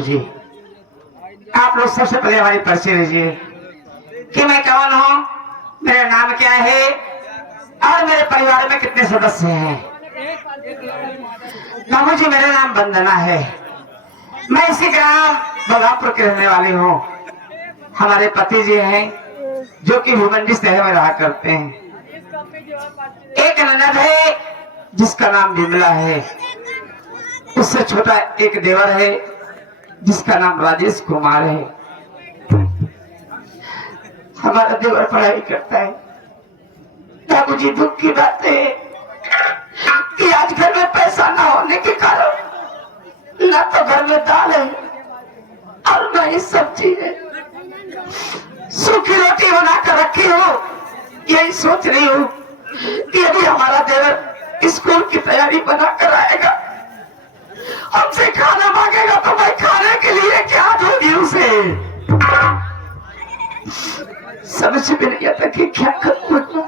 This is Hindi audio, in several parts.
जी, आप लोग सबसे पहले हमारी परिचय लीजिए कि मैं कौन हूँ, मेरा नाम क्या है और मेरे परिवार में कितने सदस्य हैं। बाबू जी, मेरा नाम वंदना है। मैं इसी ग्राम बलरामपुर के रहने वाली हूँ। हमारे पति जी हैं जो कि भूमंडी शहर में रहा करते हैं। एक ननद है जिसका नाम विमला है। उससे छोटा एक देवर है जिसका नाम राजेश कुमार है। हमारा देवर पढ़ाई करता है। बाबू जी, दुख की बात है कि आज घर में पैसा ना होने के कारण ना तो घर में दाल है और ना ही सब्जी है। सूखी रोटी बनाकर रखी हो। यही सोच रही हूँ कि यदि हमारा देवर स्कूल की तैयारी बनाकर आएगा, हमसे खाना मांगेगा तो मैं खाने के लिए क्या दूंगी उसे। समझ में नहीं आता कि क्या करूं।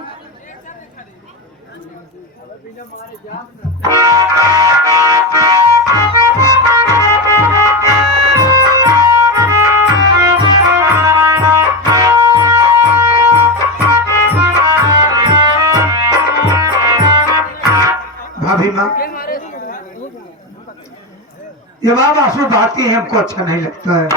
भाभी माँ, ये बात आंसू बहाती है, हमको अच्छा नहीं लगता है।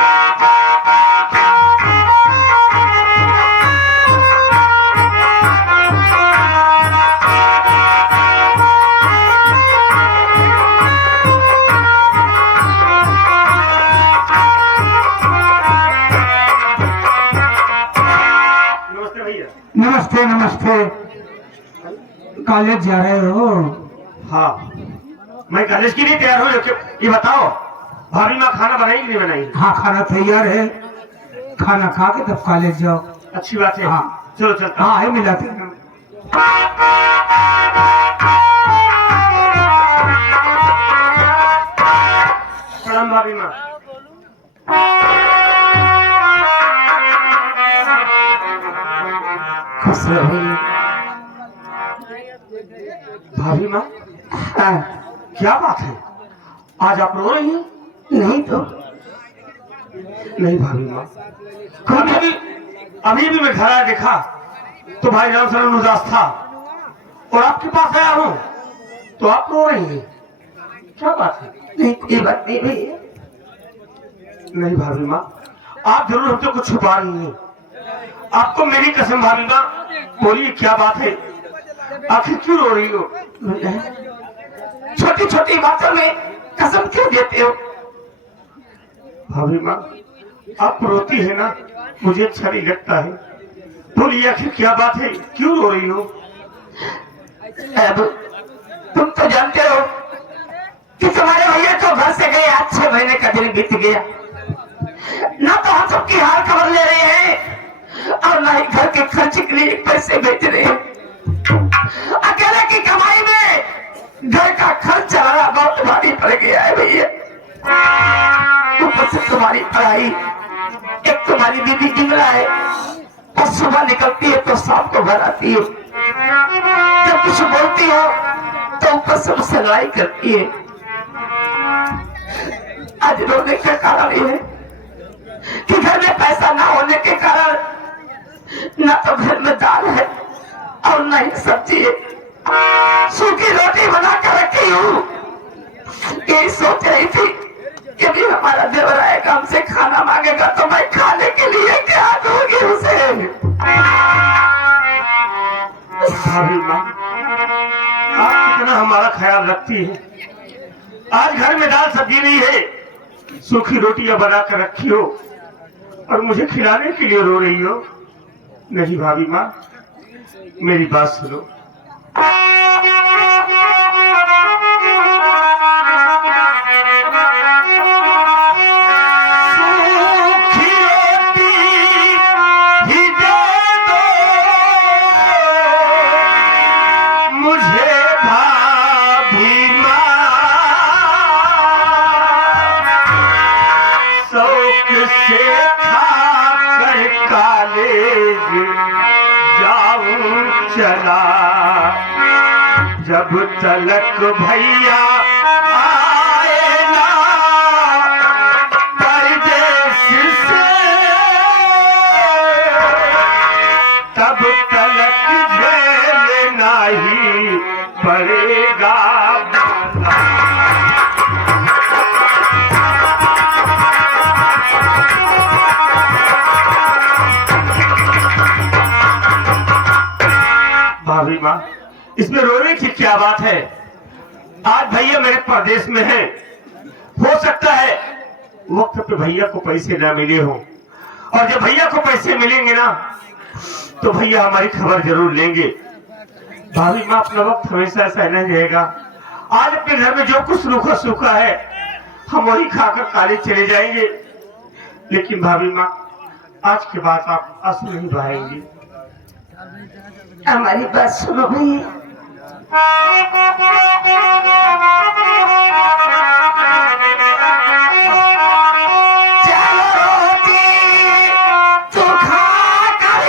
नमस्ते भैया। नमस्ते नमस्ते। कॉलेज जा रहे हो? हाँ, मैं कॉलेज की लिए तैयार हूँ। ये बताओ, भाभी माँ खाना बनाई कि नहीं बनाई? हाँ, खाना तैयार है। खाना खा के तब कॉलेज जाओ। अच्छी बात है। हाँ चलो चलता। हाँ, है मिलाते हैं। प्रणाम भाभी माँ। खुश रहिए। भाभी माँ, हाँ, क्या बात है, आज आप रो रही हैं? नहीं तो नहीं भाभी माँ, अभी भी मैं घर आया देखा तो भाई राम सर उदास था और आपके पास आया हूँ तो आप रो रही हैं। क्या बात है? नहीं, कोई बात नहीं भैया। नहीं भाभी माँ, आप जरूर हमसे कुछ छुपा रही हैं। आपको मेरी कसम भाभी माँ, बोलिए क्या बात है, आखिर क्यों रो रही हो? छोटी छोटी बातों में कसम क्यों देते हो? भाभी माँ, आप रोती है ना, मुझे अच्छा नहीं लगता है। बोलिए आखिर क्या बात है, क्यों रो रही हो? अब तुम तो जानते हो कि तुम्हारे भैया तो घर से गए, आज 6 महीने का दिन बीत गया। ना तो हम सबकी हाल खबर ले रहे हैं और ना ही घर के खर्च के लिए पैसे भेज रहे हैं। अकेले की कमाई में घर का खर्च चलाना बहुत भारी पड़ गया है भैया। ऊपर से तुम्हारी पढ़ाई, एक तुम्हारी दीदी विमला है, और सुबह निकलती है तो शाम को घर आती है। जब कुछ बोलती हो तो ऊपर से मुझसे लड़ाई करती है। आज रोने का कारण ये है कि घर में पैसा ना होने के कारण ना तो घर में दाल है और ना ही सब्जी है। सूखी रोटी बना कर रखी हूँ। यही सोच रही थी कि भी हमारा देवर आएगा, हमसे खाना मांगेगा तो मैं खाने के लिए क्या दूंगी उसे। भाभी माँ, आप कितना हमारा ख्याल रखती है। आज घर में दाल सब्जी नहीं है, सूखी रोटियां बना कर रखी हो और मुझे खिलाने के लिए रो रही हो। नहीं भाभी माँ, मेरी बात सुनो। चला जब तलक भैया आए ना तलक झेलना ही पड़ेगा। भाभी माँ, इसमें रोने की क्या बात है? आज भैया मेरे प्रदेश में हैं। हो सकता है वक्त पे भैया को पैसे ना मिले हो, और जब भैया को पैसे मिलेंगे ना तो भैया हमारी खबर जरूर लेंगे। भाभी माँ, अपना वक्त हमेशा ऐसा नहीं रहेगा। आज अपने घर में जो कुछ रूखा सूखा है हम वही खाकर काले चले जाएंगे, लेकिन भाभी माँ आज के बाद आप आंसू नहीं बहाएंगे। हमारी बात सुनो भैया। चलो रोटी तो खा कर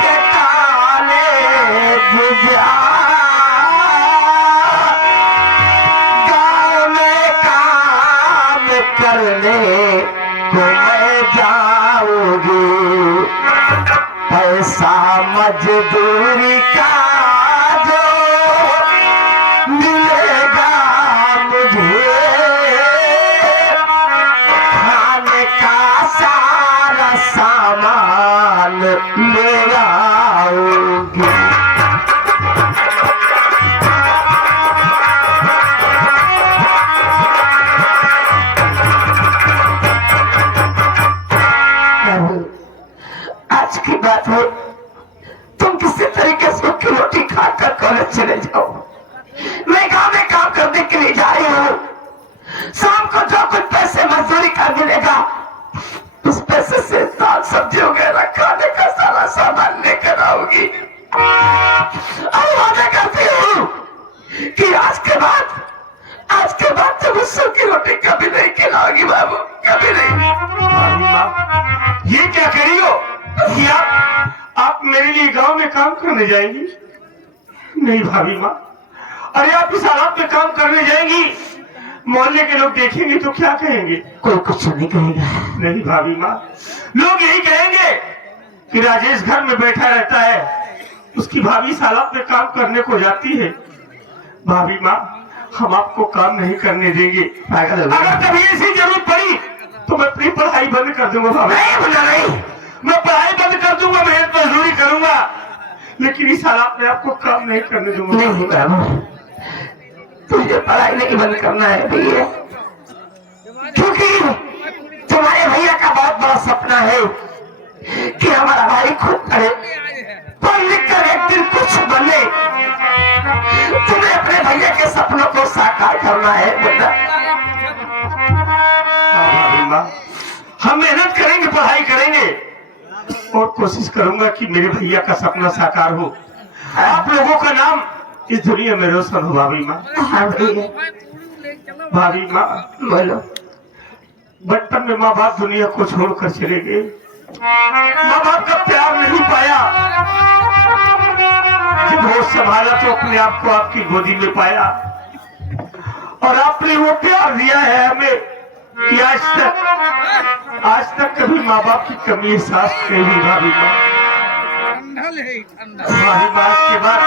के काले गुजरा, गाँव में काम करने को मैं जाऊंगी। पैसा मजदूरी का जो मिलेगा मुझे, खाने का सारा सामान ले आऊंगी। आज की बात है, तुम किसी तरीके से उसकी रोटी खाकर कॉलेज चले जाओ। मैं गांव में काम करने के लिए जा रही हूँ। शाम को जो कुछ पैसे मजदूरी का मिलेगा उस पैसे से दाल सब्जी वगैरह खाने का सारा सामान लेकर आऊंगी। और वादा करती हूँ कि आज के बाद तुम उसको की रोटी कभी नहीं खिलाओगी बाबू, कभी नहीं। भाभी माँ, ये क्या करी हो कि आप मेरे लिए गांव में काम करने जाएंगी? नहीं भाभी माँ, अरे आप इस हालात में काम करने जाएंगी, मोहल्ले के लोग देखेंगे तो क्या कहेंगे? कोई कुछ नहीं कहेगा। नहीं भाभी माँ, लोग यही कहेंगे कि राजेश घर में बैठा रहता है, उसकी भाभी इस हालात में काम करने को जाती है। भाभी माँ, हम आपको काम नहीं करने देंगे। अगर कभी ऐसी जरूरत पड़ी तो मैं अपनी पढ़ाई बंद कर दूंगा भाभी। नहीं, मैं पढ़ाई बंद कर दूंगा, मेहनत मजदूरी करूंगा, लेकिन इस हालात में आपको काम नहीं करने दूंगा। नहीं बाबू, तुझे पढ़ाई नहीं बंद करना है भैया, क्योंकि तुम्हारे भैया का बहुत बड़ा सपना है कि हमारा भाई खुद पढ़े, पढ़ लिख कर एक दिन कुछ बने। तुम्हें अपने भैया के सपनों को साकार करना है बेटा। हाँ भाभी माँ, हम मेहनत करेंगे, पढ़ाई करेंगे और कोशिश करूंगा कि मेरे भैया का सपना साकार हो, आप लोगों का नाम इस दुनिया में रोशन हो। भाभी माँ, हाँ भैया, भाभी माँ, बोलो। बचपन में माँ बाप दुनिया को छोड़कर चले गए, माँ बाप का प्यार नहीं पाया, जब होश संभाला तो अपने आप को आपकी गोदी में पाया, और आपने वो प्यार दिया है हमें कि आज तक कभी माँ बाप की कमी एहसास नहीं हुई। भाभी माँ, भाभी माँ, के बाद